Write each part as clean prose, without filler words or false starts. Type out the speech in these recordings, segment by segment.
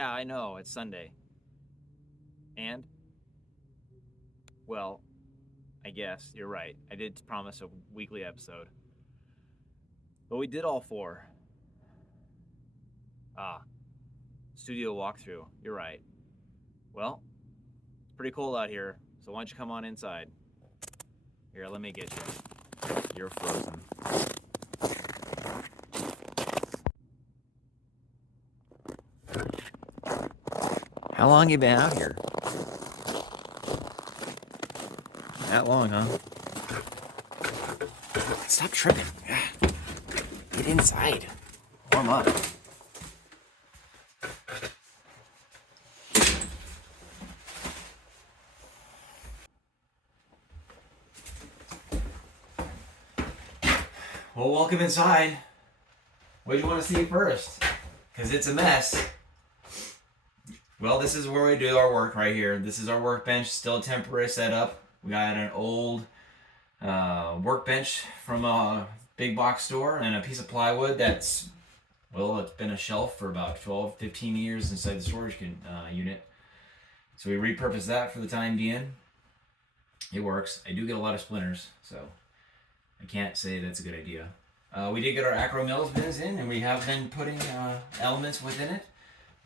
Yeah, I know, it's Sunday. And, well, I guess you're right. I did promise a weekly episode. But we did all four. Ah, studio walkthrough. You're right. Well, it's pretty cold out here, so why don't you come on inside? Here, let me get you. You're frozen. How long you been out here? That long, huh? Stop tripping. Get inside. Warm up. Well, welcome inside. What do you want to see first? Because it's a mess. Well, this is where we do our work right here. This is our workbench, still a temporary setup. We got an old workbench from a big box store and a piece of plywood that's, well, it's been a shelf for about 12, 15 years inside the storage unit. So we repurposed that for the time being. It works. I do get a lot of splinters, so I can't say that's a good idea. We did get our Acromills bins in, and we have been putting elements within it.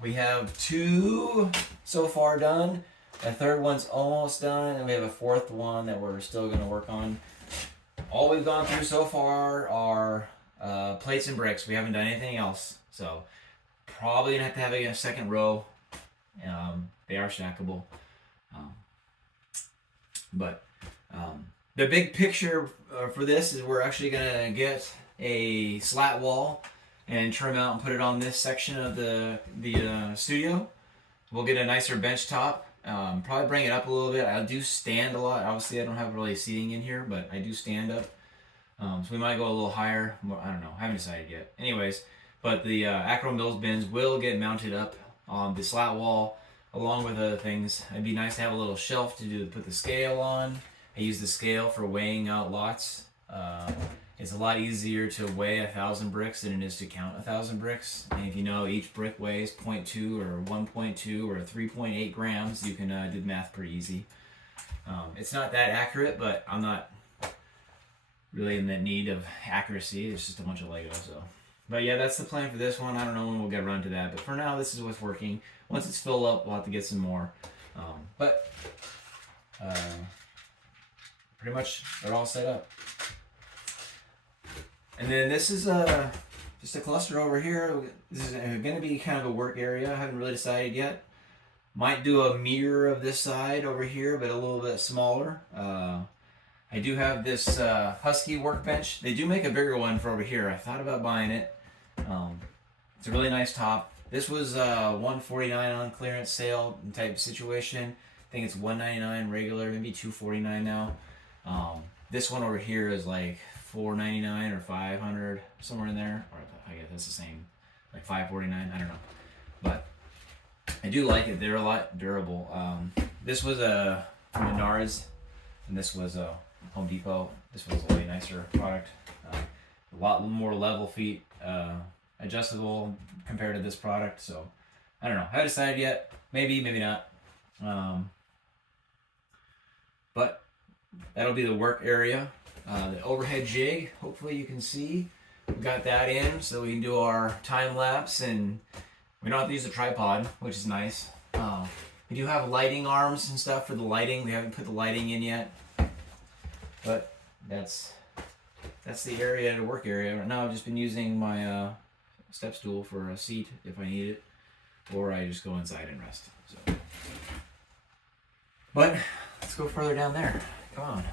We have 2 so far done. A third one's almost done, and we have a 4th one that we're still going to work on. All we've gone through so far are plates and bricks. We haven't done anything else, so probably going to have a second row. They are stackable. But the big picture for this is we're actually going to get a slat wall and trim out and put it on this section of the studio. We'll get a nicer bench top. Probably bring it up a little bit. I do stand a lot. Obviously, I don't have really seating in here, but I do stand up. So we might go a little higher. I don't know. I haven't decided yet. Anyways, but the Acromills bins will get mounted up on the slat wall along with other things. It'd be nice to have a little shelf to put the scale on. I use the scale for weighing out lots. It's a lot easier to weigh 1,000 bricks than it is to count 1,000 bricks. And if you know each brick weighs 0.2 or 1.2 or 3.8 grams, you can do the math pretty easy. It's not that accurate, but I'm not really in the need of accuracy. It's just a bunch of Lego. But yeah, that's the plan for this one. I don't know when we'll get around to that, but for now, this is what's working. Once it's filled up, we'll have to get some more. Pretty much they're all set up. And then this is just a cluster over here. This is going to be kind of a work area. I haven't really decided yet. Might do a mirror of this side over here, but a little bit smaller. I do have this Husky workbench. They do make a bigger one for over here. I thought about buying it. It's a really nice top. This was $149 on clearance sale type situation. I think it's $199 regular, maybe $249 now. This one over here is like $499 or $500, somewhere in there. Or I guess that's the same, like $549. I don't know, but I do like it. They're a lot durable. This was a Menards, and this was a Home Depot. This was a way nicer product. A lot more level feet, adjustable compared to this product. So I don't know. I haven't decided yet. Maybe, maybe not. But that'll be the work area. The overhead jig, hopefully you can see. We got that in so we can do our time lapse, and we don't have to use a tripod, which is nice. We do have lighting arms and stuff for the lighting. We haven't put the lighting in yet, but that's the area, the work area. Right now I've just been using my step stool for a seat if I need it, or I just go inside and rest. So, but let's go further down there. Come on.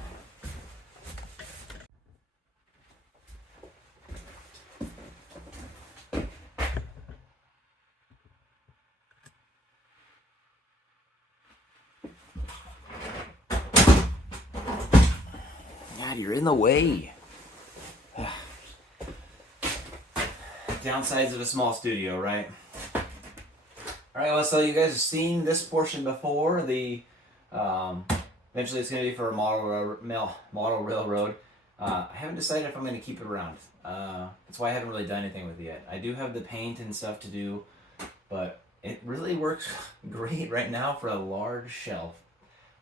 God, you're in the way. Downsides of a small studio, right? Alright, well, so you guys have seen this portion before. Eventually it's going to be for a model railroad. I haven't decided if I'm going to keep it around. That's why I haven't really done anything with it yet. I do have the paint and stuff to do, but it really works great right now for a large shelf.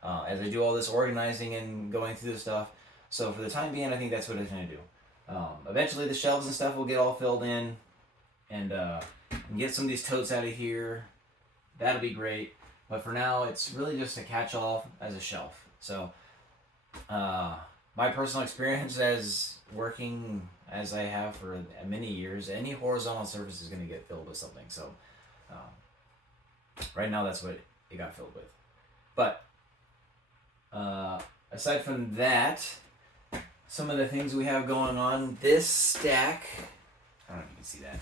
As I do all this organizing and going through this stuff. So for the time being, I think that's what it's going to do. Eventually, the shelves and stuff will get all filled in, and get some of these totes out of here. That'll be great. But for now, it's really just a catch-all as a shelf. So my personal experience as working as I have for many years, any horizontal surface is going to get filled with something. So right now, that's what it got filled with. But aside from that, some of the things we have going on, this stack, I don't know if you can see that.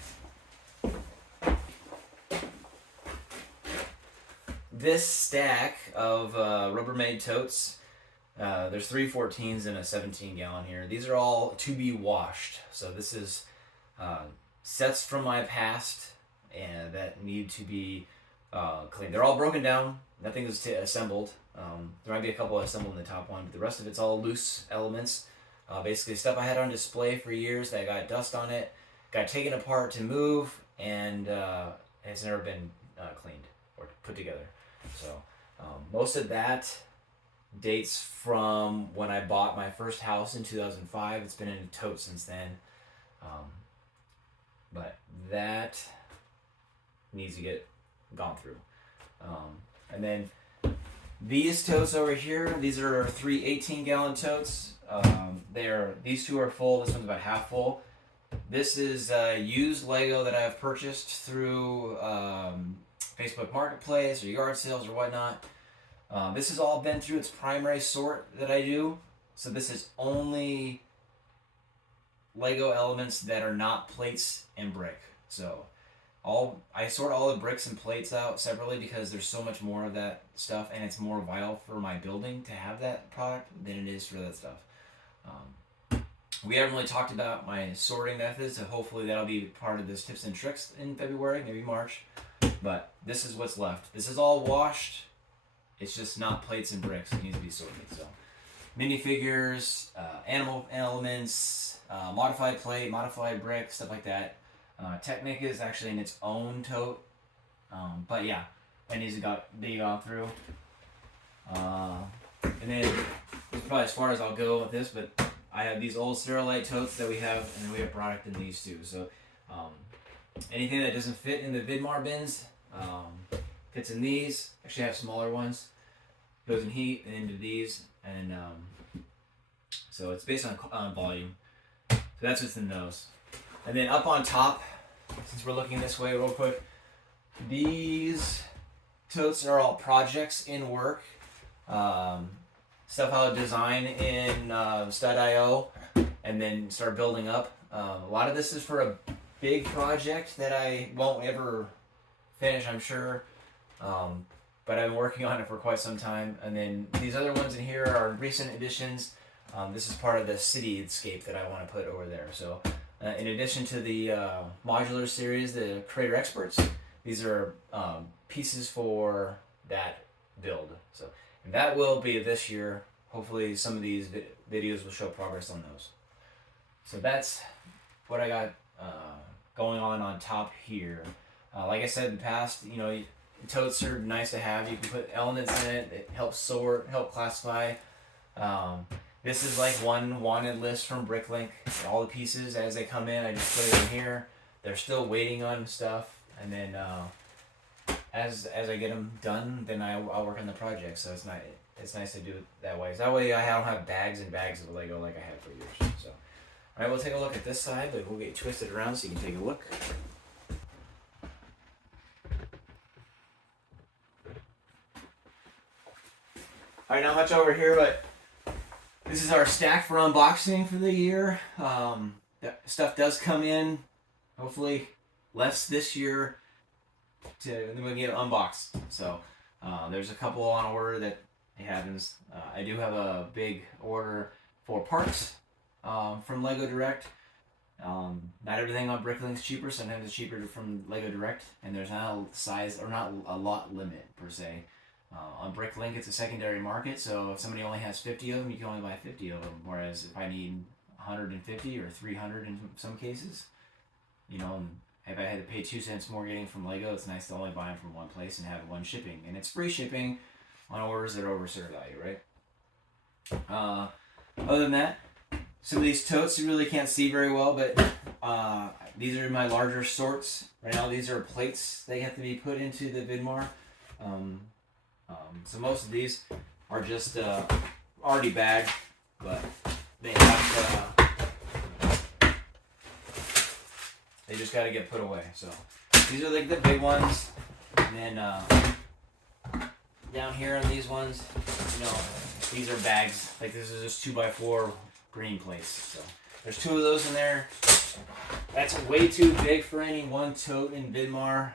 This stack of Rubbermaid totes, there's 3 14s and a 17 gallon here. These are all to be washed. So this is sets from my past and that need to be cleaned. They're all broken down. Nothing is assembled. There might be a couple assembled in the top one, but the rest of it's all loose elements. Basically stuff I had on display for years that got dust on it, got taken apart to move, and it's never been cleaned or put together. So most of that dates from when I bought my first house in 2005. It's been in a tote since then. But that needs to get gone through. And then these totes over here, these are 3 18-gallon totes. These two are full. This one's about half full. This is used Lego that I've purchased through Facebook Marketplace or yard sales or whatnot. This has all been through its primary sort that I do. So this is only Lego elements that are not plates and brick. So I sort all the bricks and plates out separately because there's so much more of that stuff, and it's more vital for my building to have that product than it is for that stuff. We haven't really talked about my sorting methods, so hopefully that'll be part of this tips and tricks in February, maybe March. But this is what's left. This is all washed. It's just not plates and bricks. It needs to be sorted. So minifigures, animal elements, modified plate, modified brick, stuff like that. Technic is actually in its own tote. But yeah, that needs to be gone through. And then this is probably as far as I'll go with this, but I have these old Sterilite totes that we have, and then we have product in these too. So anything that doesn't fit in the Vidmar bins fits in these. Actually, I have smaller ones. Goes in heat and into these, and so it's based on volume. So that's what's in those. And then up on top, since we're looking this way real quick, these totes are all projects in work. Stuff I'll design in Stud.io and then start building up. A lot of this is for a big project that I won't ever finish, I'm sure. But I've been working on it for quite some time. And then these other ones in here are recent additions. This is part of the cityscape that I want to put over there. So in addition to the modular series, the Creator Experts, these are pieces for that build. So and that will be this year. Hopefully some of these videos will show progress on those. So that's what I got going on top here. Like I said in the past, totes are nice to have. You can put elements in it. It helps sort, help classify. This is like one wanted list from Bricklink. All the pieces as they come in, I just put it in here. They're still waiting on stuff, and then as I get them done, then I'll work on the project. So it's nice to do it that way. So that way I don't have bags and bags of Lego like I had for years. So all right, we'll take a look at this side, but we'll get twisted around so you can take a look. All right, not much over here, but this is our stack for unboxing for the year. Stuff does come in, hopefully less this year, then we'll get unboxed. So there's a couple on order that happens. I do have a big order for parts from Lego Direct. Not everything on Bricklink's cheaper. Sometimes it's cheaper from Lego Direct, and there's not a size or not a lot limit per se. On Bricklink, it's a secondary market, so if somebody only has 50 of them, you can only buy 50 of them. Whereas if I need 150 or 300 in some cases, if I had to pay 2 cents more getting from Lego, it's nice to only buy them from one place and have one shipping, and it's free shipping on orders that are over certain value, right? Other than that, some of these totes you really can't see very well, but these are my larger sorts. Right now, these are plates. They have to be put into the Vidmar. So most of these are just already bagged, but they have they just got to get put away. So these are like the big ones, and then down here on these ones, these are bags. Like this is just 2x4 green plates. So there's 2 of those in there. That's way too big for any one tote in Vidmar.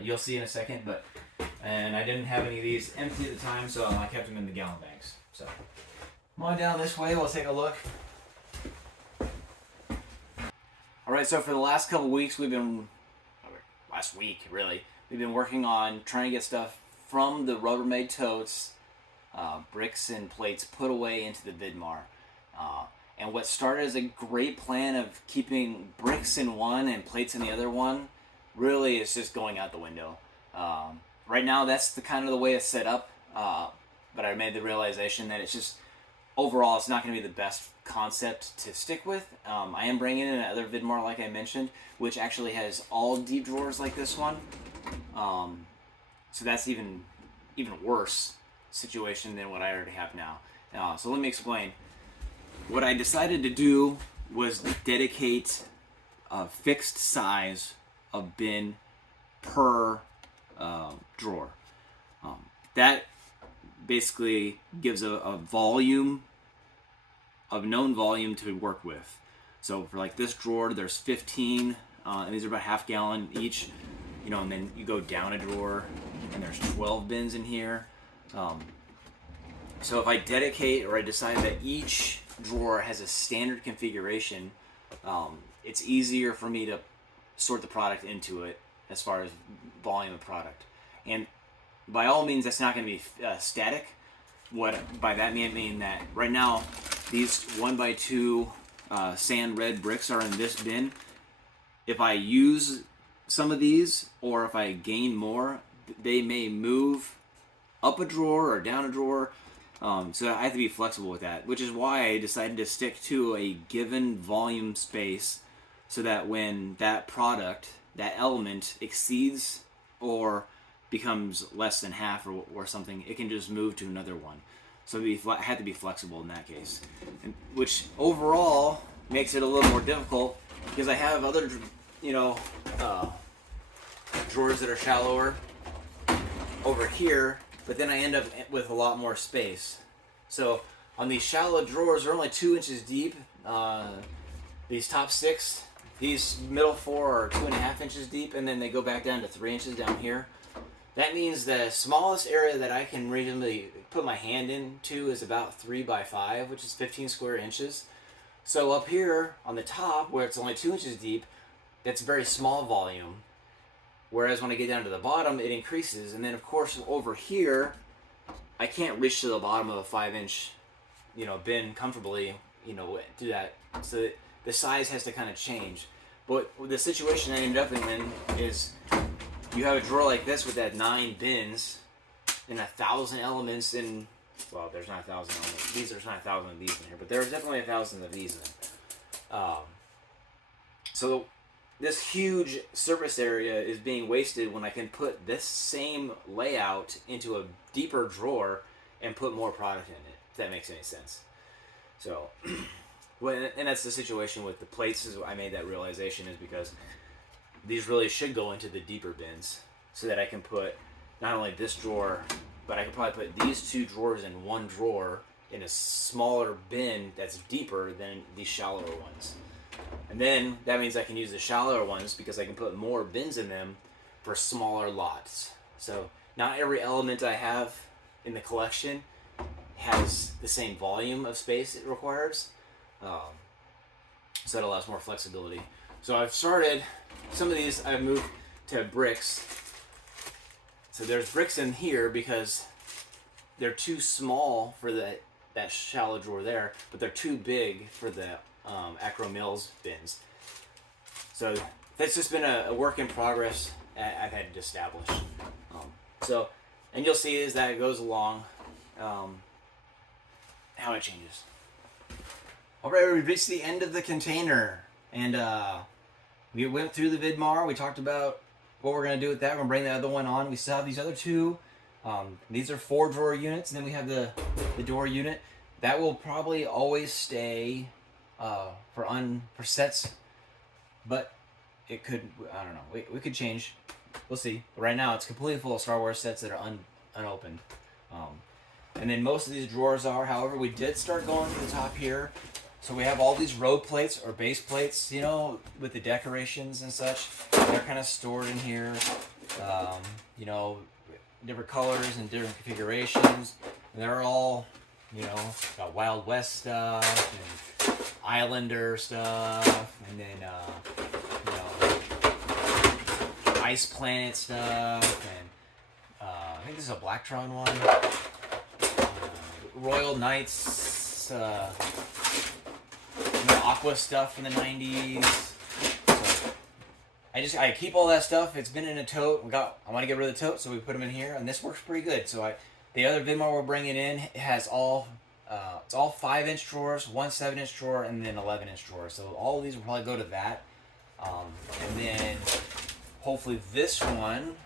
You'll see in a second, and I didn't have any of these empty at the time, so I kept them in the gallon bags. So come on down this way, we'll take a look. Alright, so for the last couple weeks last week really, we've been working on trying to get stuff from the Rubbermaid totes, bricks and plates put away into the Vidmar. And what started as a great plan of keeping bricks in one and plates in the other one really is just going out the window. Right now, that's the kind of the way it's set up, but I made the realization that it's just, overall, it's not going to be the best concept to stick with. I am bringing in another Vidmar, like I mentioned, which actually has all deep drawers like this one. So that's even worse situation than what I already have now. So let me explain. What I decided to do was dedicate a fixed size of bin per drawer. That basically gives a volume of known volume to work with. So for like this drawer, there's 15, and these are about half gallon each. And then you go down a drawer, and there's 12 bins in here. So if I dedicate, or I decide that each drawer has a standard configuration, it's easier for me to sort the product into it as far as volume of product. And by all means, that's not going to be static. What by that I mean that right now these 1x2 sand red bricks are in this bin. If I use some of these, or if I gain more, they may move up a drawer or down a drawer. So I have to be flexible with that, which is why I decided to stick to a given volume space, so that when that product, that element exceeds or becomes less than half or something, it can just move to another one. So I had to be flexible in that case, which overall makes it a little more difficult because I have other, drawers that are shallower over here, but then I end up with a lot more space. So on these shallow drawers, they're only 2 inches deep. These top 6, these middle 4 are 2.5 inches deep, and then they go back down to 3 inches down here. That means the smallest area that I can reasonably put my hand into is about 3x5, which is 15 square inches. So up here on the top, where it's only 2 inches deep, that's very small volume. Whereas when I get down to the bottom, it increases. And then of course over here, I can't reach to the bottom of a 5-inch, bin comfortably, do that. So the size has to kind of change. But the situation I ended up in is you have a drawer like this with that 9 bins and 1,000 elements in. Well, there's not 1,000 elements. There's not 1,000 of these in here, but there's definitely 1,000 of these in it. So this huge surface area is being wasted when I can put this same layout into a deeper drawer and put more product in it, if that makes any sense. So, and that's the situation with the plates. Is I made that realization is because these really should go into the deeper bins, so that I can put not only this drawer, but I could probably put these 2 drawers in one drawer in a smaller bin that's deeper than these shallower ones. And then that means I can use the shallower ones because I can put more bins in them for smaller lots. So not every element I have in the collection has the same volume of space it requires. So that allows more flexibility. So I've started, some of these I've moved to bricks. So there's bricks in here because they're too small for that shallow drawer there, but they're too big for the Acro Mills bins. So So that's just been a work in progress I've had to establish. So, and you'll see as that goes along how it changes. Alright, we reached the end of the container, and we went through the Vidmar. We talked about what we're going to do with that. We're going to bring the other one on. We still have these other two. These are 4-drawer units, and then we have the door unit. That will probably always stay for sets, but it could, I don't know, we could change. We'll see. But right now, it's completely full of Star Wars sets that are unopened. And then most of these drawers are, however, we did start going to the top here. So we have all these road plates or base plates, you know, with the decorations and such. They're kind of stored in here, you know, different colors and different configurations. And they're all, you know, got Wild West stuff and Islander stuff, and then, you know, Ice Planet stuff, and I think this is a Blacktron one. Royal Knights, you know, Aqua stuff from the 90s. So I keep all that stuff. It's been in a tote. I want to get rid of the tote, so we put them in here, and this works pretty good. So the other Vidmar we're bringing in has all it's all 5-inch drawers, one 7-inch drawer, and then 11-inch drawer. So all of these will probably go to that, and then hopefully this one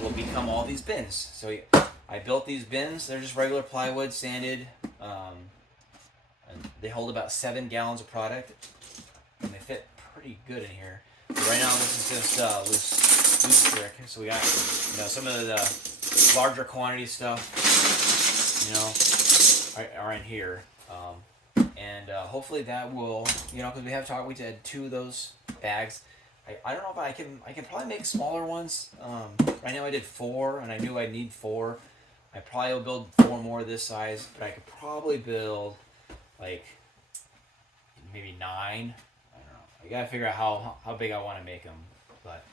will become all these bins. So I built these bins. They're just regular plywood, sanded, and they hold about 7 gallons of product, and they fit pretty good in here. But right now, this is just loose brick. So we got, you know, some of the larger quantity stuff, you know, are in here, and hopefully that will, you know, because we had 2 of those bags. I don't know if I can probably make smaller ones. Right now I did 4, and I knew I'd need 4. I probably will build 4 more this size, but I could probably build like maybe 9. I don't know. I gotta figure out how big I want to make them. But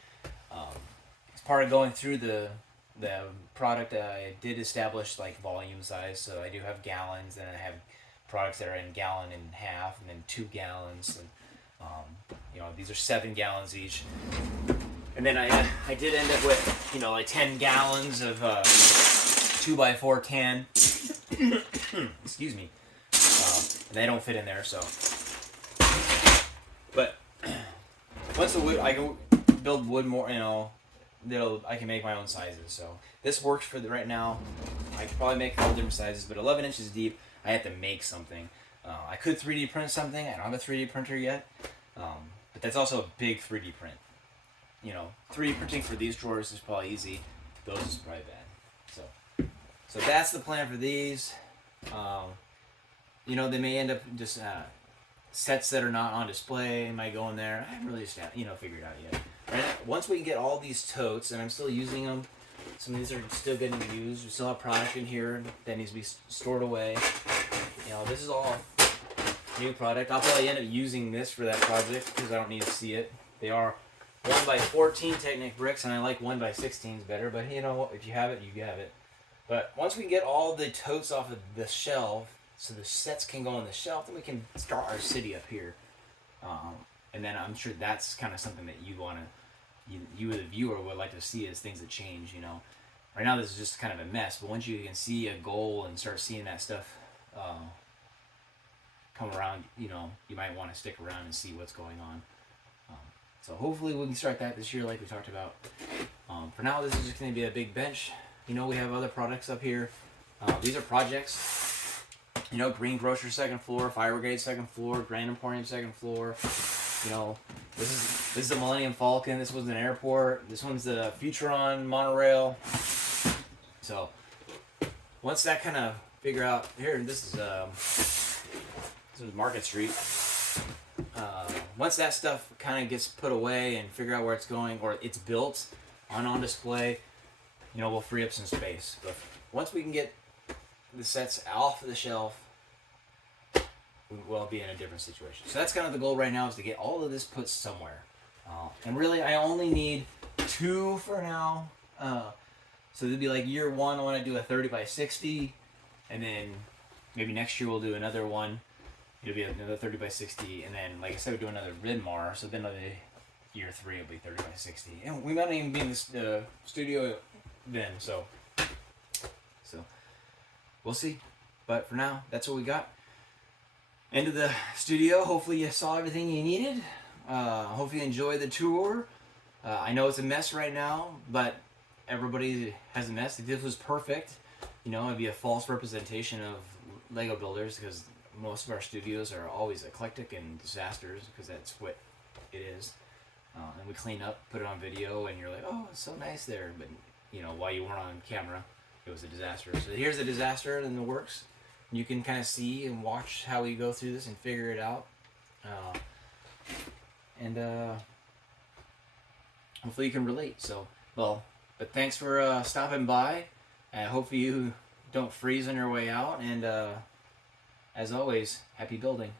as part of going through the product, I did establish like volume size. So I do have gallons, and I have products that are in gallon and half, and then 2 gallons, and you know, these are 7 gallons each. And then I did end up with, you know, like 10 gallons of 2x4 can. Excuse me. And they don't fit in there, so. But once the wood, I can build wood more, you know, I can make my own sizes. So this works for right now. I could probably make a couple different sizes, but 11 inches deep, I have to make something. I could 3D print something. I don't have a 3D printer yet, but that's also a big 3D print. You know, 3D printing for these drawers is probably easy. Those is probably bad. So that's the plan for these. You know, they may end up just sets that are not on display might go in there. I haven't really figured out yet. Right now, once we get all these totes, and I'm still using them, some of these are still getting used. We still have product in here that needs to be stored away. You know, this is all new product. I'll probably end up using this for that project because I don't need to see it. They are 1x14 Technic bricks, and I like 1x16s better. But you know what? If you have it, you have it. But once we get all the totes off of the shelf, so the sets can go on the shelf, then we can start our city up here. And then I'm sure that's kind of something that you as a viewer would like to see as things that change, you know. Right now this is just kind of a mess, but once you can see a goal and start seeing that stuff come around, you know, you might want to stick around and see what's going on. So hopefully we can start that this year like we talked about. For now, this is just going to be a big bench. You know, we have other products up here. These are projects. You know, Green Grocer second floor, Fire Brigade second floor, Grand Emporium second floor. You know, this is the Millennium Falcon. This was an airport. This one's the Futuron monorail. So once that kind of figure out here, this is Market Street. Once that stuff kind of gets put away and figure out where it's going, or it's built on display, you know, we'll free up some space. But once we can get the sets off the shelf, we'll be in a different situation. So that's kind of the goal right now, is to get all of this put somewhere. And really, I only need 2 for now. So it'd be like year 1, I want to do a 30x60, and then maybe next year we'll do another one. it'll be another 30 by 60, and then like I said, we do another Vidmar, so then another year 3 will be 30 by 60, and we might not even be in the studio then. So we'll see. But for now, that's what we got. End of the studio. Hopefully you saw everything you needed. Hopefully you enjoyed the tour. I know it's a mess right now, but everybody has a mess. If this was perfect, you know, it'd be a false representation of Lego builders, because most of our studios are always eclectic and disasters, because that's what it is. And we clean up, put it on video, and you're like, oh, it's so nice there. But, you know, while you weren't on camera, it was a disaster. So here's a disaster in the works. You can kind of see and watch how we go through this and figure it out. Hopefully you can relate. So, well, but thanks for stopping by. I hope you don't freeze on your way out. And as always, happy building.